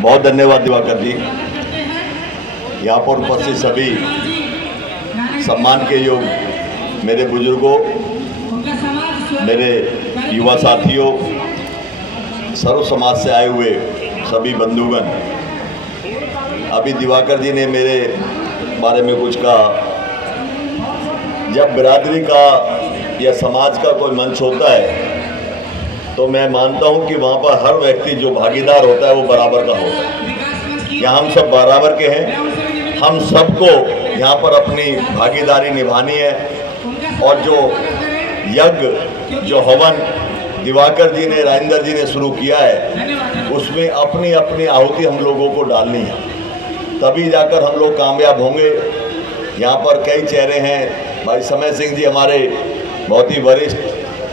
बहुत धन्यवाद दिवाकर जी। यहाँ पर उपस्थित सभी सम्मान के योग मेरे बुजुर्गों, मेरे युवा साथियों, सर्व समाज से आए हुए सभी बंधुगण, अभी दिवाकर जी ने मेरे बारे में कुछ कहा। जब बिरादरी का या समाज का कोई मंच होता है तो मैं मानता हूं कि वहाँ पर हर व्यक्ति जो भागीदार होता है वो बराबर का होता है। यहाँ हम सब बराबर के हैं, हम सबको यहाँ पर अपनी भागीदारी निभानी है। और जो यज्ञ, जो हवन दिवाकर जी ने, राजेंद्र जी ने शुरू किया है, उसमें अपनी अपनी आहुति हम लोगों को डालनी है, तभी जाकर हम लोग कामयाब होंगे। यहाँ पर कई चेहरे हैं। भाई समय सिंह जी हमारे बहुत ही वरिष्ठ,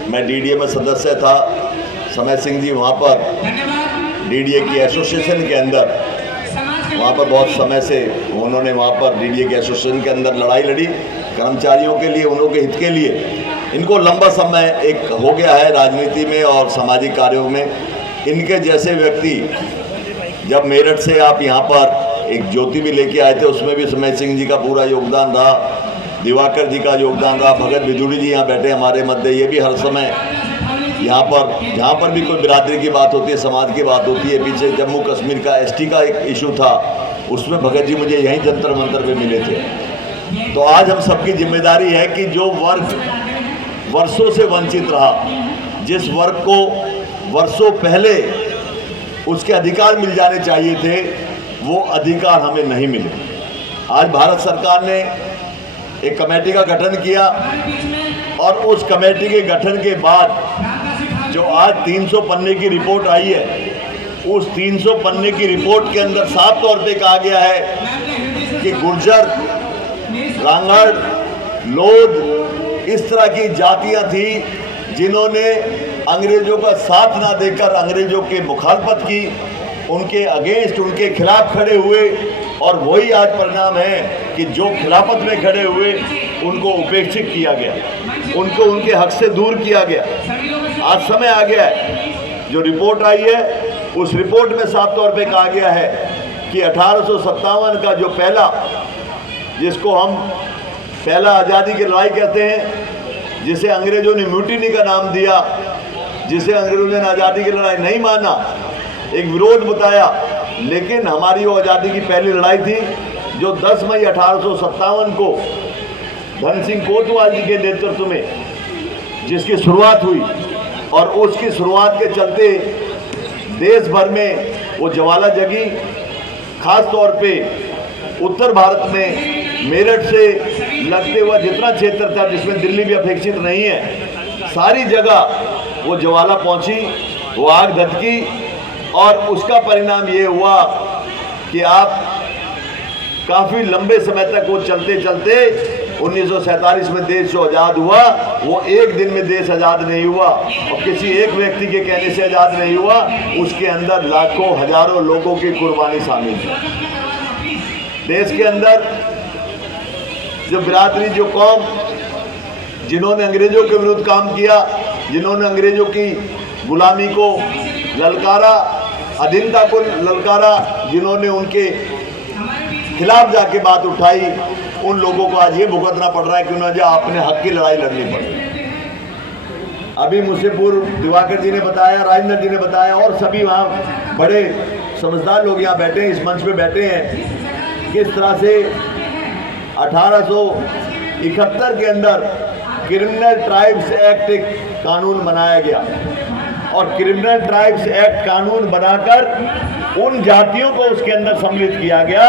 मैं डीडीए में सदस्य था। समय सिंह जी वहाँ पर डीडीए की एसोसिएशन के अंदर, वहाँ पर बहुत समय से उन्होंने वहाँ पर डीडीए के एसोसिएशन के अंदर लड़ाई लड़ी कर्मचारियों के लिए, उन लोगों के हित के लिए। इनको लंबा समय एक हो गया है राजनीति में और सामाजिक कार्यों में। इनके जैसे व्यक्ति, जब मेरठ से आप यहाँ पर एक ज्योति भी लेके आए थे, उसमें भी समय सिंह जी का पूरा योगदान रहा, दिवाकर जी का योगदान रहा, भगत बिधुड़ी जी यहाँ बैठे हमारे मध्य, ये भी हर समय यहाँ पर जहाँ पर भी कोई बिरादरी की बात होती है, समाज की बात होती है। पीछे जम्मू कश्मीर का एसटी का एक इशू था, उसमें भगत जी मुझे यहीं जंतर मंतर पे मिले थे। तो आज हम सबकी जिम्मेदारी है कि जो वर्ग वर्षों से वंचित रहा, जिस वर्ग को वर्षों पहले उसके अधिकार मिल जाने चाहिए थे, वो अधिकार हमें नहीं मिले। आज भारत सरकार ने एक कमेटी का गठन किया और उस कमेटी के गठन के बाद जो आज 300 पन्ने की रिपोर्ट आई है, उस 300 पन्ने की रिपोर्ट के अंदर साफ तौर पे कहा गया है कि गुर्जर, रांगड़, लोध, इस तरह की जातियां थी जिन्होंने अंग्रेजों का साथ ना देकर अंग्रेजों के मुखालफत की, उनके अगेंस्ट, उनके खिलाफ खड़े हुए। और वही आज परिणाम है कि जो खिलाफत में खड़े हुए उनको उपेक्षित किया गया, उनको उनके हक से दूर किया गया। आज समय आ गया है, जो रिपोर्ट आई है उस रिपोर्ट में साफ तौर पे कहा गया है कि 1857 का जो पहला, जिसको हम पहला आज़ादी की लड़ाई कहते हैं, जिसे अंग्रेजों ने म्यूटिनी का नाम दिया, जिसे अंग्रेजों ने आज़ादी की लड़ाई नहीं माना, एक विरोध बताया, लेकिन हमारी वो आज़ादी की पहली लड़ाई थी जो 10 मई 1857 को धन सिंह कोतवाल जी के नेतृत्व में जिसकी शुरुआत हुई। और उसकी शुरुआत के चलते देश भर में वो ज्वाला जगी। खास तौर पे उत्तर भारत में मेरठ से लगते हुआ जितना क्षेत्र था जिसमें दिल्ली भी अपेक्षित नहीं है, सारी जगह वो ज्वाला पहुंची, वो आग धधकी। और उसका परिणाम ये हुआ कि आप काफ़ी लंबे समय तक वो चलते चलते 1947 में देश जो आज़ाद हुआ, वो एक दिन में देश आज़ाद नहीं हुआ और किसी एक व्यक्ति के कहने से आज़ाद नहीं हुआ। उसके अंदर लाखों हजारों लोगों की कुर्बानी शामिल थी। देश के अंदर जो बिरादरी, जो कौम, जिन्होंने अंग्रेजों के विरुद्ध काम किया, जिन्होंने अंग्रेजों की गुलामी को ललकारा, अधीनता को ललकारा, जिन्होंने उनके खिलाफ जाके बात उठाई, उन लोगों को आज ये भुगतना पड़ रहा है कि उन्होंने अपने हक की लड़ाई लड़नी पड़ी। अभी मुझसे पूर्व दिवाकर जी ने बताया, राजेंद्र जी ने बताया और सभी वहाँ बड़े समझदार लोग यहाँ बैठे हैं, इस मंच पे बैठे हैं, किस तरह से 1871 के अंदर क्रिमिनल ट्राइब्स एक्ट एक कानून बनाया गया। और क्रिमिनल ट्राइब्स एक्ट कानून बनाकर उन जातियों को उसके अंदर सम्मिलित किया गया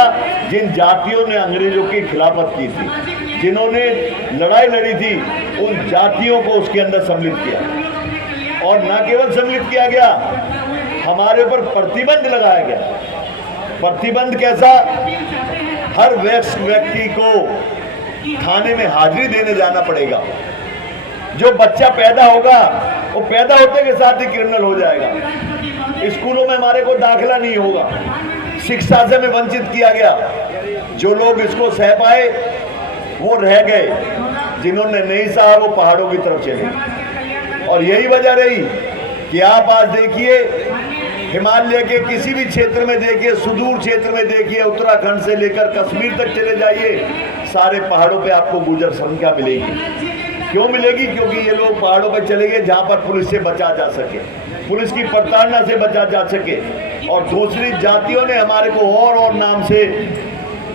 जिन जातियों ने अंग्रेजों की खिलाफत की थी, जिन्होंने लड़ाई लड़ी थी, उन जातियों को उसके अंदर सम्मिलित किया। और न केवल सम्मिलित किया गया, हमारे ऊपर प्रतिबंध लगाया गया। प्रतिबंध कैसा? हर व्यक्ति को थाने में हाजिरी देने जाना पड़ेगा। जो बच्चा पैदा होगा वो पैदा होते के साथ ही क्रिमिनल हो जाएगा। स्कूलों में हमारे को दाखिला नहीं होगा, शिक्षा से हमें वंचित किया गया। जो लोग इसको सह पाए वो रह गए, जिन्होंने नहीं सहा वो पहाड़ों की तरफ चले। और यही वजह रही कि आप आज देखिए हिमालय के किसी भी क्षेत्र में देखिए, सुदूर क्षेत्र में देखिए, उत्तराखंड से लेकर कश्मीर तक चले जाइए, सारे पहाड़ों पे आपको गुर्जर संख्या मिलेगी। क्यों मिलेगी? क्योंकि ये लोग पहाड़ों पे चले गए जहाँ पर पुलिस से बचा जा सके, पुलिस की प्रताड़ना से बचा जा सके। और दूसरी जातियों ने हमारे को और नाम से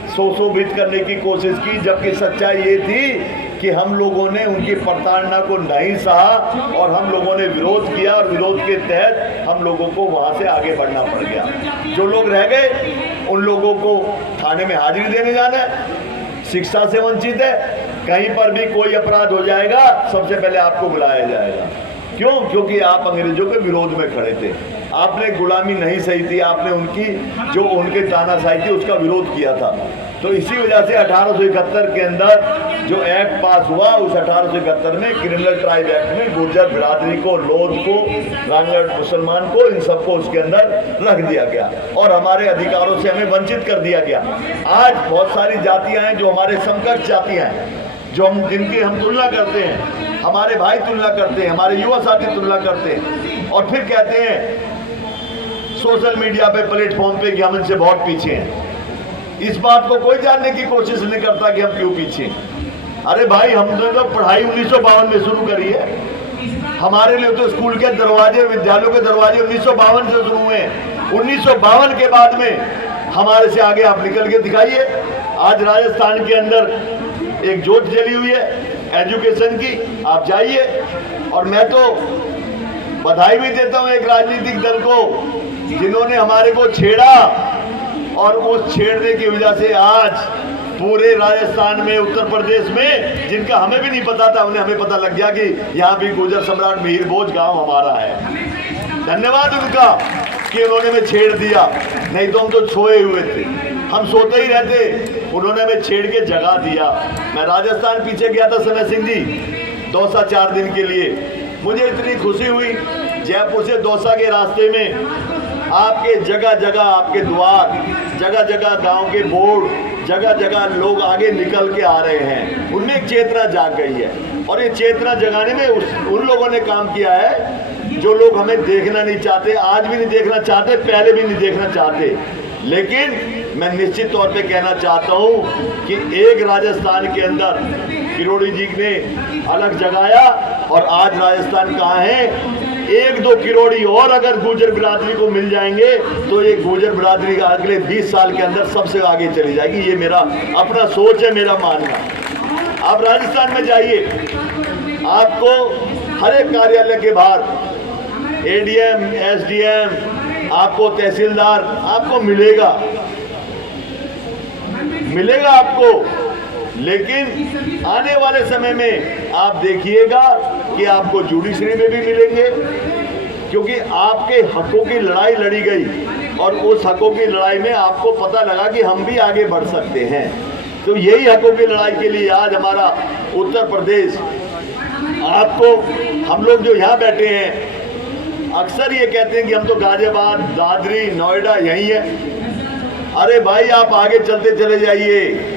शोषित करने की कोशिश की, जबकि सच्चाई ये थी कि हम लोगों ने उनकी प्रताड़ना को नहीं सहा और हम लोगों ने विरोध किया, और विरोध के तहत हम लोगों को वहाँ से आगे बढ़ना पड़ गया। जो लोग रह गए उन लोगों को थाने में हाजिरी देने जाना है, शिक्षा से वंचित है, कहीं पर भी कोई अपराध हो जाएगा सबसे पहले आपको बुलाया जाएगा। क्यों? क्योंकि आप अंग्रेजों के विरोध में खड़े थे, आपने गुलामी नहीं सही थी, आपने उनकी जो उनके तानाशाही थी उसका विरोध किया था। तो इसी वजह से 1871 के अंदर जो एक्ट पास हुआ, उस 1871 में क्रिमिनल ट्राइब एक्ट में गुर्जर बिरादरी को, लोध को, रांगड़ मुसलमान को, इन सबको उसके अंदर रख दिया गया और हमारे अधिकारों से हमें वंचित कर दिया गया। आज बहुत सारी जातियां हैं जो हमारे समकक्ष जातियां हैं, जो जिनकी हम तुलना करते हैं, हमारे भाई तुलना करते हैं, हमारे युवा साथी तुलना करते हैं, और फिर कहते हैं सोशल मीडिया पे, प्लेटफॉर्म पे कि हम इनसे बहुत पीछे हैं। इस बात को कोई जानने की कोशिश नहीं करता कि हम क्यों पीछे। अरे भाई, हमने तो पढ़ाई 1952 में शुरू करी है। हमारे लिए तो स्कूल के दरवाजे, विद्यालयों के दरवाजे 1952 से शुरू हुए हैं। 1952 के बाद में हमारे से आगे आप निकल के दिखाइए। आज राजस्थान के अंदर एक जोत जली हुई है एजुकेशन की, आप जाइए। और मैं तो बधाई भी देता हूँ एक राजनीतिक दल को जिन्होंने हमारे को छेड़ा, और उस छेड़ने की वजह से आज पूरे राजस्थान में, उत्तर प्रदेश में, जिनका हमें भी नहीं पता था, उन्हें हमें पता लग गया कि यहाँ भी गुर्जर सम्राट मिहिर भोज गांव हमारा है। धन्यवाद उनका कि उन्होंने हमें छेड़ दिया, नहीं तो हम तो सोए हुए थे, हम सोते ही रहते। उन्होंने हमें छेड़ के जगा दिया। मैं राजस्थान पीछे गया था समय सिंह जी, दौसा 4 दिन के लिए। मुझे इतनी खुशी हुई, जयपुर से दौसा के रास्ते में आपके जगह जगह आपके द्वार, जगह जगह गांव के बोर्ड, जगह जगह लोग आगे निकल के आ रहे हैं। उनमें एक चेतना जाग गई है, और ये चेतना जगाने में उन लोगों ने काम किया है जो लोग हमें देखना नहीं चाहते, आज भी नहीं देखना चाहते, पहले भी नहीं देखना चाहते। लेकिन मैं निश्चित तौर पे कहना चाहता हूँ कि एक राजस्थान के अंदर किरोड़ी जी ने अलग जगाया, और आज राजस्थान कहाँ है। 1-2 किरोड़ी और अगर गुर्जर बिरादरी को मिल जाएंगे तो ये गुर्जर बिरादरी अगले 20 साल के अंदर सबसे आगे चली जाएगी। ये मेरा अपना सोच है, मेरा मानना। आप राजस्थान में जाइए, आपको हर एक कार्यालय के बाहर एडीएम, एसडीएम, आपको तहसीलदार आपको मिलेगा आपको। लेकिन आने वाले समय में आप देखिएगा कि आपको जुडिशरी में भी मिलेंगे, क्योंकि आपके हकों की लड़ाई लड़ी गई, और उस हकों की लड़ाई में आपको पता लगा कि हम भी आगे बढ़ सकते हैं। तो यही हकों की लड़ाई के लिए आज हमारा उत्तर प्रदेश, आपको हम लोग जो यहाँ बैठे हैं अक्सर ये कहते हैं कि हम तो गाजियाबाद, दादरी, नोएडा यही है। अरे भाई, आप आगे चलते चले जाइए,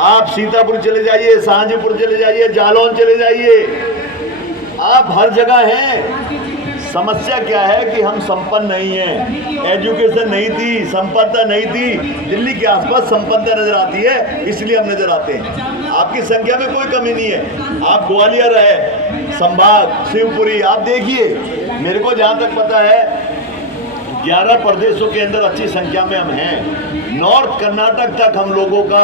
आप सीतापुर चले जाइए, शाहजहाँपुर चले जाइए, जालौन चले जाइए, आप हर जगह हैं। समस्या क्या है कि हम संपन्न नहीं हैं, एजुकेशन नहीं थी, संपन्नता नहीं थी। दिल्ली के आसपास संपन्नता नजर आती है, इसलिए हम नजर आते हैं। आपकी संख्या में कोई कमी नहीं है। आप ग्वालियर है, संभाग, शिवपुरी, आप देखिए, मेरे को जहाँ तक पता है 11 प्रदेशों के अंदर अच्छी संख्या में हम हैं। नॉर्थ कर्नाटक तक हम लोगों का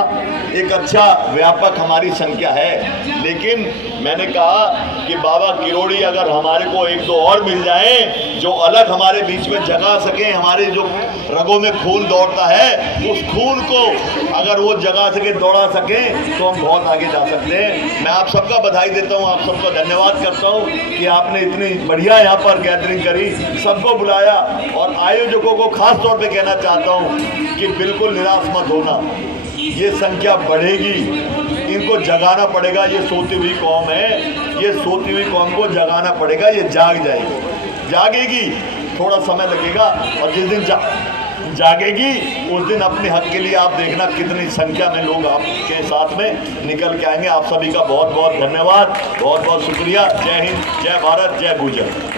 एक अच्छा व्यापक हमारी संख्या है। लेकिन मैंने कहा कि बाबा किरोड़ी अगर हमारे को 1-2 और मिल जाए जो अलग हमारे बीच में जगा सकें, हमारे जो रगों में खून दौड़ता है उस खून को अगर वो जगा सके, दौड़ा सकें, तो हम बहुत आगे जा सकते हैं। मैं आप सबका बधाई देता हूँ, आप सबका धन्यवाद करता हूँ कि आपने इतनी बढ़िया यहाँ पर गैदरिंग करी, सबको बुलाया। और आयोजकों को खास तौर पे कहना चाहता हूँ कि बिल्कुल निराश मत होना, ये संख्या बढ़ेगी, इनको जगाना पड़ेगा। ये सोती हुई कौम है, ये सोती हुई कौम को जगाना पड़ेगा, ये जाग जाएगी, जागेगी, थोड़ा समय लगेगा, और जिस दिन जागेगी उस दिन अपने हक के लिए आप देखना कितनी संख्या में लोग आपके साथ में निकल के आएंगे। आप सभी का बहुत बहुत धन्यवाद, बहुत बहुत शुक्रिया। जय हिंद, जय भारत, जय गुर्जर।